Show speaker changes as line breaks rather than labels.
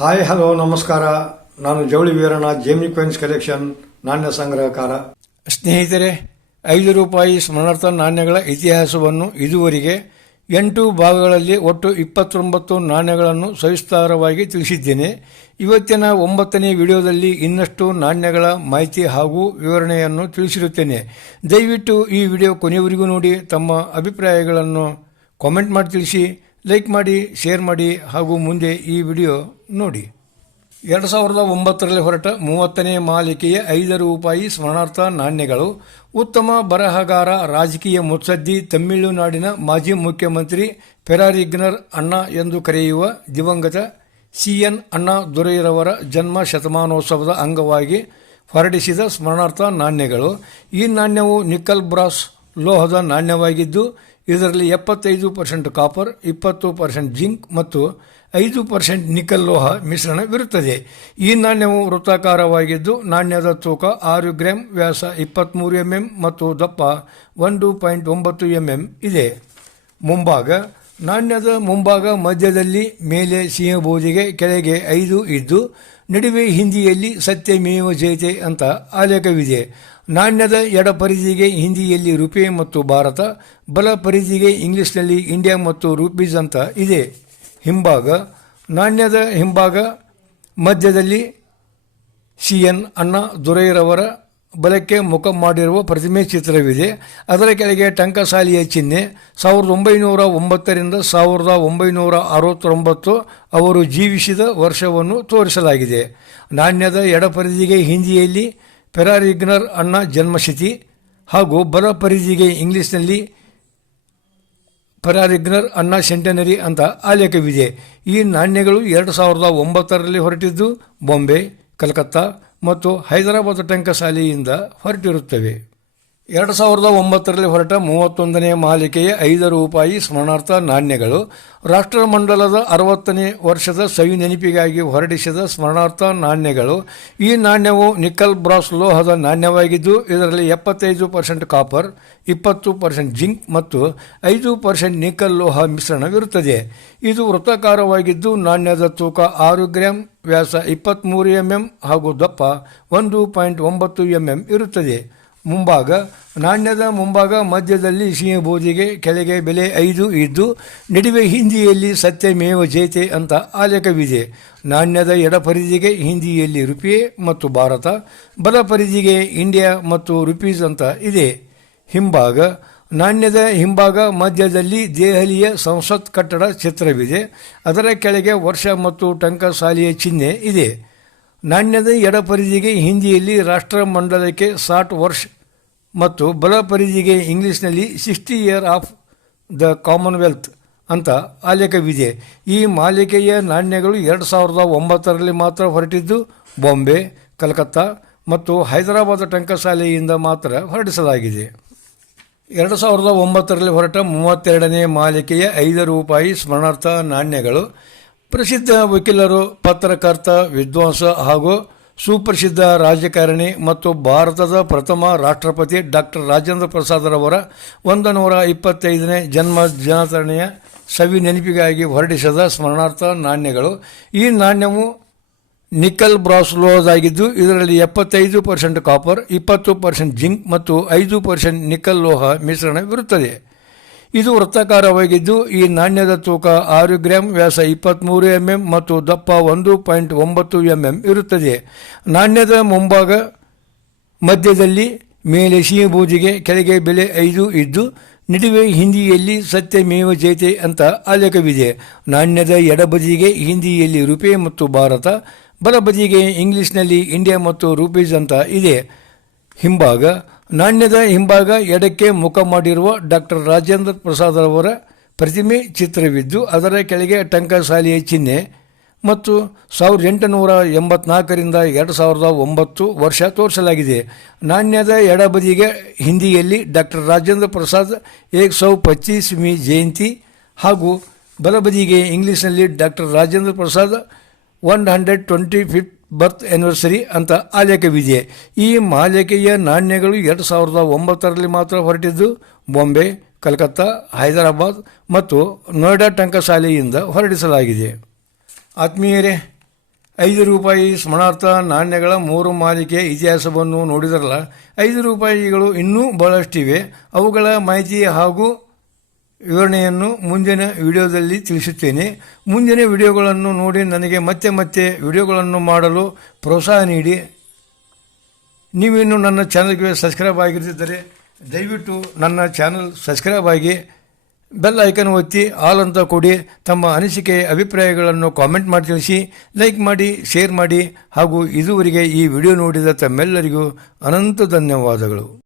Hi hello ನಮಸ್ಕಾರ. ನಾನು ಜವಳಿ ವೀರಣ್ಣ ಜೇಮ್ನಿ ಕ್ವೈನ್ಸ್ ಕಲೆಕ್ಷನ್ ನಾಣ್ಯ ಸಂಗ್ರಹಕಾರ.
ಸ್ನೇಹಿತರೆ, ಐದು ರೂಪಾಯಿ ಸ್ಮರಣಾರ್ಥ ನಾಣ್ಯಗಳ ಇತಿಹಾಸವನ್ನು ಇದುವರೆಗೆ ಎಂಟು ಭಾಗಗಳಲ್ಲಿ ಒಟ್ಟು ಇಪ್ಪತ್ತೊಂಬತ್ತು ನಾಣ್ಯಗಳನ್ನು ಸವಿಸ್ತಾರವಾಗಿ ತಿಳಿಸಿದ್ದೇನೆ. ಇವತ್ತಿನ ಒಂಬತ್ತನೇ ವಿಡಿಯೋದಲ್ಲಿ ಇನ್ನಷ್ಟು ನಾಣ್ಯಗಳ ಮಾಹಿತಿ ಹಾಗೂ ವಿವರಣೆಯನ್ನು ತಿಳಿಸಿರುತ್ತೇನೆ. ದಯವಿಟ್ಟು ಈ ವಿಡಿಯೋ ಕೊನೆಯವರೆಗೂ ನೋಡಿ, ತಮ್ಮ ಅಭಿಪ್ರಾಯಗಳನ್ನು ಕಾಮೆಂಟ್ ಮಾಡಿ ತಿಳಿಸಿ. ಲೈಕ್ ಮಾಡಿ ಶೇರ್ ಮಾಡಿ ಹಾಗೂ ಮುಂದೆ ಈ ವಿಡಿಯೋ ನೋಡಿ. ಎರಡು ಸಾವಿರದ ಒಂಬತ್ತರಲ್ಲಿ ಹೊರಟ ಮೂವತ್ತನೇ ಮಾಲಿಕೆಯ ಐದು ರೂಪಾಯಿ ಸ್ಮರಣಾರ್ಥ ನಾಣ್ಯಗಳು, ಉತ್ತಮ ಬರಹಗಾರ, ರಾಜಕೀಯ ಮುತ್ಸದ್ದಿ, ತಮಿಳುನಾಡಿನ ಮಾಜಿ ಮುಖ್ಯಮಂತ್ರಿ ಪೆರಾರಿಗ್ನರ್ ಅಣ್ಣ ಎಂದು ಕರೆಯುವ ದಿವಂಗತ ಸಿಎನ್ ಅಣ್ಣಾ ದೊರೆಯರವರ ಜನ್ಮ ಶತಮಾನೋತ್ಸವದ ಅಂಗವಾಗಿ ಹೊರಡಿಸಿದ ಸ್ಮರಣಾರ್ಥ ನಾಣ್ಯಗಳು. ಈ ನಾಣ್ಯವು ನಿಕ್ಕಲ್ ಬ್ರಾಸ್ ಲೋಹದ ನಾಣ್ಯವಾಗಿದ್ದು, ಇದರಲ್ಲಿ ಎಪ್ಪತ್ತೈದು ಪರ್ಸೆಂಟ್ ಕಾಪರ್ ಇಪ್ಪತ್ತು ಪರ್ಸೆಂಟ್ ಜಿಂಕ್ ಮತ್ತು ಐದು ಪರ್ಸೆಂಟ್ ನಿಕಲ್ ಲೋಹ ಮಿಶ್ರಣವಿರುತ್ತದೆ. ಈ ನಾಣ್ಯವು ವೃತ್ತಾಕಾರವಾಗಿದ್ದು, ನಾಣ್ಯದ ತೂಕ ಆರು ಗ್ರಾಮ್ ವ್ಯಾಸ ಇಪ್ಪತ್ತ್ಮೂರು ಎಂಎಂ ಮತ್ತು ದಪ್ಪ ಒಂದು ಪಾಯಿಂಟ್ ಒಂಬತ್ತು ಎಂಎಂ ಇದೆ. ಮುಂಭಾಗ, ನಾಣ್ಯದ ಮುಂಭಾಗ ಮಧ್ಯದಲ್ಲಿ ಮೇಲೆ ಸಿಂಹಭೋಜಿಗೆ ಕೆಳಗೆ ಐದು ಇದ್ದು, ನಡುವೆ ಹಿಂದಿಯಲ್ಲಿ ಸತ್ಯಮೇವ ಜಯತೆ ಅಂತ ಆಲೇಖವಿದೆ. ನಾಣ್ಯದ ಎಡ ಪರಿಧಿಗೆ ಹಿಂದಿಯಲ್ಲಿ ರುಪೆ ಮತ್ತು ಭಾರತ, ಬಲ ಪರಿಧಿಗೆ ಇಂಗ್ಲಿಷ್ನಲ್ಲಿ ಇಂಡಿಯಾ ಮತ್ತು ರೂಪೀಸ್ ಅಂತ ಇದೆ. ಹಿಂಭಾಗ, ನಾಣ್ಯದ ಹಿಂಭಾಗ, ಮಧ್ಯದಲ್ಲಿ ಸಿ ಎನ್ ಅಣ್ಣಾ ದೊರೆಯರವರ ಬಲಕ್ಕೆ ಮುಖ ಮಾಡಿರುವ ಪ್ರತಿಮೆ ಚಿತ್ರವಿದೆ. ಅದರ ಕೆಳಗೆ ಟಂಕಸಾಲಿಯ ಚಿಹ್ನೆ, ಸಾವಿರದ ಒಂಬೈನೂರ ಒಂಬತ್ತರಿಂದ ಸಾವಿರದ ಒಂಬೈನೂರ ಅರವತ್ತೊಂಬತ್ತು ಅವರು ಜೀವಿಸಿದ ವರ್ಷವನ್ನು ತೋರಿಸಲಾಗಿದೆ. ನಾಣ್ಯದ ಎಡಪರಿಧಿಗೆ ಹಿಂದಿಯಲ್ಲಿ ಪೆರಾರಿಗ್ನರ್ ಅಣ್ಣ ಜನ್ಮಶತಿ ಹಾಗೂ ಬರ ಪರಿಧಿಗೆ ಇಂಗ್ಲಿಷ್ನಲ್ಲಿ ಪೆರಾರಿಗ್ನರ್ ಅಣ್ಣ ಸೆಂಟನರಿ ಅಂತ ಆಲೇಖವಿದೆ. ಈ ನಾಣ್ಯಗಳು ಎರಡು ಸಾವಿರದ ಒಂಬತ್ತರಲ್ಲಿ ಹೊರಟಿದ್ದು ಬಾಂಬೆ, ಕಲ್ಕತ್ತಾ ಮತ್ತು ಹೈದರಾಬಾದ್ ಟಂಕಸಾಲೆಯಿಂದ ಹೊರಟಿರುತ್ತವೆ. ಎರಡು ಸಾವಿರದ ಒಂಬತ್ತರಲ್ಲಿ ಹೊರಟ ಮೂವತ್ತೊಂದನೇ ಮಾಲಿಕೆಯ ಐದು ರೂಪಾಯಿ ಸ್ಮರಣಾರ್ಥ ನಾಣ್ಯಗಳು ರಾಷ್ಟ್ರಮಂಡಲದ ಅರವತ್ತನೇ ವರ್ಷದ ಸವಿ ನೆನಪಿಗಾಗಿ ಹೊರಡಿಸಿದ ಸ್ಮರಣಾರ್ಥ ನಾಣ್ಯಗಳು ಈ ನಾಣ್ಯವು ನಿಕ್ಕಲ್ ಬ್ರಾಸ್ ಲೋಹದ ನಾಣ್ಯವಾಗಿದ್ದು, ಇದರಲ್ಲಿ ಎಪ್ಪತ್ತೈದು ಪರ್ಸೆಂಟ್ ಕಾಪರ್, ಇಪ್ಪತ್ತು ಪರ್ಸೆಂಟ್ ಜಿಂಕ್ ಮತ್ತು ಐದು ಪರ್ಸೆಂಟ್ ನಿಕ್ಕಲ್ ಲೋಹ ಮಿಶ್ರಣವಿರುತ್ತದೆ. ಇದು ವೃತ್ತಾಕಾರವಾಗಿದ್ದು, ನಾಣ್ಯದ ತೂಕ ಆರು ಗ್ರಾಮ್ ವ್ಯಾಸ ಇಪ್ಪತ್ತ್ಮೂರು ಎಂ ಹಾಗೂ ದಪ್ಪ ಒಂದು ಪಾಯಿಂಟ್ ಒಂಬತ್ತು ಎಂಎಂ ಇರುತ್ತದೆ. ಮುಂಭಾಗ, ನಾಣ್ಯದ ಮುಂಭಾಗ ಮಧ್ಯದಲ್ಲಿ ಸಿಂಹಬೋಧಿಗೆ ಕೆಳಗೆ ಬೆಲೆ ಐದು ಇದ್ದು, ನಡುವೆ ಹಿಂದಿಯಲ್ಲಿ ಸತ್ಯಮೇವ ಜಯತೆ ಅಂತ ಆಲೇಖವಿದೆ. ನಾಣ್ಯದ ಎಡ ಪರಿಧಿಗೆ ಹಿಂದಿಯಲ್ಲಿ ರುಪಿಯೆ ಮತ್ತು ಭಾರತ, ಬಲ ಪರಿಧಿಗೆ ಇಂಡಿಯಾ ಮತ್ತು ರುಪೀಸ್ ಅಂತ ಇದೆ. ಹಿಂಭಾಗ, ನಾಣ್ಯದ ಹಿಂಭಾಗ ಮಧ್ಯದಲ್ಲಿ ದೆಹಲಿಯ ಸಂಸತ್ ಕಟ್ಟಡ ಚಿತ್ರವಿದೆ ಅದರ ಕೆಳಗೆ ವರ್ಷ ಮತ್ತು ಟಂಕಸಾಲಿಯ ಚಿಹ್ನೆ ಇದೆ. ನಾಣ್ಯದ ಎಡಪರಿಧಿಗೆ ಹಿಂದಿಯಲ್ಲಿ ರಾಷ್ಟ್ರಮಂಡಲಕ್ಕೆ ಸಾಟ್ ವರ್ಷ ಮತ್ತು ಬಲ ಪರಿಧಿಗೆ ಇಂಗ್ಲಿಷ್ನಲ್ಲಿ sixty year of the commonwealth ಅಂತ ಆಲೇಖವಿದೆ. ಈ ಮಾಲಿಕೆಯ ನಾಣ್ಯಗಳು ಎರಡು ಸಾವಿರದ ಒಂಬತ್ತರಲ್ಲಿ ಮಾತ್ರ ಹೊರಟಿದ್ದು, ಬಾಂಬೆ, ಕಲ್ಕತ್ತಾ ಮತ್ತು ಹೈದರಾಬಾದ್ ಟಂಕಶಾಲೆಯಿಂದ ಮಾತ್ರ ಹೊರಡಿಸಲಾಗಿದೆ. ಎರಡು ಸಾವಿರದ ಒಂಬತ್ತರಲ್ಲಿ ಹೊರಟ ಮೂವತ್ತೆರಡನೇ ಮಾಲಿಕೆಯ ಐದು ರೂಪಾಯಿ ಸ್ಮರಣಾರ್ಥ ನಾಣ್ಯಗಳು ಪ್ರಸಿದ್ಧ ವಕೀಲರು, ಪತ್ರಕರ್ತ, ವಿದ್ವಾಂಸ ಹಾಗೂ ಸುಪ್ರಸಿದ್ಧ ರಾಜಕಾರಣಿ ಮತ್ತು ಭಾರತದ ಪ್ರಥಮ ರಾಷ್ಟ್ರಪತಿ ಡಾಕ್ಟರ್ ರಾಜೇಂದ್ರ ಪ್ರಸಾದರವರ ಒಂದು ನೂರ ಇಪ್ಪತ್ತೈದನೇ ಜನ್ಮ ದಿನಾಚರಣೆಯ ಸವಿ ನೆನಪಿಗಾಗಿ ಹೊರಡಿಸಿದ ಸ್ಮರಣಾರ್ಥ ನಾಣ್ಯಗಳು. ಈ ನಾಣ್ಯವು ನಿಕಲ್ ಬ್ರಾಸ್ ಲೋಹದಾಗಿದ್ದು ಇದರಲ್ಲಿ ಎಪ್ಪತ್ತೈದು ಪರ್ಸೆಂಟ್ ಕಾಪರ್, ಇಪ್ಪತ್ತು ಪರ್ಸೆಂಟ್ ಜಿಂಕ್ ಮತ್ತು ಐದು ಪರ್ಸೆಂಟ್ ನಿಕಲ್ ಲೋಹ ಮಿಶ್ರಣವಿರುತ್ತದೆ ಇದು ವೃತ್ತಾಕಾರವಾಗಿದ್ದು, ಈ ನಾಣ್ಯದ ತೂಕ ಆರು ಗ್ರಾಂ, ವ್ಯಾಸ ಇಪ್ಪತ್ತ್ಮೂರು ಎಂಎಂ ಮತ್ತು ದಪ್ಪ ಒಂದು ಪಾಯಿಂಟ್ ಒಂಬತ್ತು ಎಂಎಂ ಇರುತ್ತದೆ. ನಾಣ್ಯದ ಮುಂಭಾಗ ಮಧ್ಯದಲ್ಲಿ ಮೇಲೆ ಸಿಹಿಬೂಜಿಗೆ ಕೆಳಗೆ ಬೆಲೆ ಐದು ಇದ್ದು, ನಡುವೆ ಹಿಂದಿಯಲ್ಲಿ ಸತ್ಯ ಮೇವ ಜೈತೆ ಅಂತ ಆಲೇಖವಿದೆ. ನಾಣ್ಯದ ಎಡಬದಿಗೆ ಹಿಂದಿಯಲ್ಲಿ ರುಪೆ ಮತ್ತು ಭಾರತ, ಬಲಬದಿಗೆ ಇಂಗ್ಲಿಷ್ನಲ್ಲಿ ಇಂಡಿಯಾ ಮತ್ತು ರೂಪೀಸ್ ಅಂತ ಇದೆ. ಹಿಂಭಾಗ ನಾಣ್ಯದ ಹಿಂಭಾಗ ಎಡಕ್ಕೆ ಮುಖ ಮಾಡಿರುವ ಡಾಕ್ಟರ್ ರಾಜೇಂದ್ರ ಪ್ರಸಾದ್ ಅವರ ಪ್ರತಿಮೆ ಚಿತ್ರವಿದ್ದು, ಅದರ ಕೆಳಗೆ ಟಂಕಸಾಲಿಯ ಚಿಹ್ನೆ ಮತ್ತು ಸಾವಿರದ ಎಂಟುನೂರ ಎಂಬತ್ನಾಲ್ಕರಿಂದ ಎರಡು ಸಾವಿರದ ಒಂಬತ್ತು ವರ್ಷ ತೋರಿಸಲಾಗಿದೆ. ನಾಣ್ಯದ ಎಡಬದಿಗೆ ಹಿಂದಿಯಲ್ಲಿ ಡಾಕ್ಟರ್ ರಾಜೇಂದ್ರ ಪ್ರಸಾದ್, ಏಕ್ ಸೌ ಪಚ್ಚೀಸ್ಮಿ ಜಯಂತಿ ಹಾಗೂ ಬಲಬದಿಗೆ ಇಂಗ್ಲೀಷ್ನಲ್ಲಿ doctor Rajendra Prasad one hundred twenty fifth birth anniversary ಅಂತ ಆಲೇಖವಿದೆ ಈ ಮಾಲೇಖೆಯ ನಾಣ್ಯಗಳು ಎರಡು ಸಾವಿರದ ಒಂಬತ್ತರಲ್ಲಿ ಮಾತ್ರ ಹೊರಟಿದ್ದು, ಬಾಂಬೆ, ಕಲ್ಕತ್ತಾ, ಹೈದರಾಬಾದ್ ಮತ್ತು ನೋಯ್ಡಾ ಟಂಕಸಾಲೆಯಿಂದ ಹೊರಡಿಸಲಾಗಿದೆ. ಆತ್ಮೀಯರೇ, ಐದು ರೂಪಾಯಿ ಸ್ಮರಣಾರ್ಥ ನಾಣ್ಯಗಳ ಮೂರು ಮಾಲಿಕೆ ಇತಿಹಾಸವನ್ನು ನೋಡಿದರಲ್ಲ, ಐದು ರೂಪಾಯಿಗಳು ಇನ್ನೂ ಬಹಳಷ್ಟಿವೆ. ಅವುಗಳ ಮಾಹಿತಿ ಹಾಗೂ ವಿವರಣೆಯನ್ನು ಮುಂದಿನ ವಿಡಿಯೋದಲ್ಲಿ ತಿಳಿಸುತ್ತೇನೆ. ಮುಂದಿನ ವಿಡಿಯೋಗಳನ್ನು ನೋಡಿ ನನಗೆ ಮತ್ತೆ ಮತ್ತೆ ವಿಡಿಯೋಗಳನ್ನು ಮಾಡಲು ಪ್ರೋತ್ಸಾಹ ನೀಡಿ. ನೀವಿನ್ನು ನನ್ನ ಚಾನಲ್ಗೆ ಸಬ್ಸ್ಕ್ರೈಬ್ ಆಗಿರ್ತಿದ್ದರೆ ದಯವಿಟ್ಟು ನನ್ನ ಚಾನಲ್ ಸಬ್ಸ್ಕ್ರೈಬ್ ಆಗಿ ಬೆಲ್ ಐಕನ್ ಒತ್ತಿ ಆಲ್ ಅಂತ ಕೊಡಿ ತಮ್ಮ ಅನಿಸಿಕೆ, ಅಭಿಪ್ರಾಯಗಳನ್ನು ಕಾಮೆಂಟ್ ಮಾಡಿ ತಿಳಿಸಿ, ಲೈಕ್ ಮಾಡಿ, ಶೇರ್ ಮಾಡಿ ಹಾಗೂ ಇದುವರೆಗೆ ಈ ವಿಡಿಯೋ ನೋಡಿದ ತಮ್ಮೆಲ್ಲರಿಗೂ ಅನಂತ ಧನ್ಯವಾದಗಳು.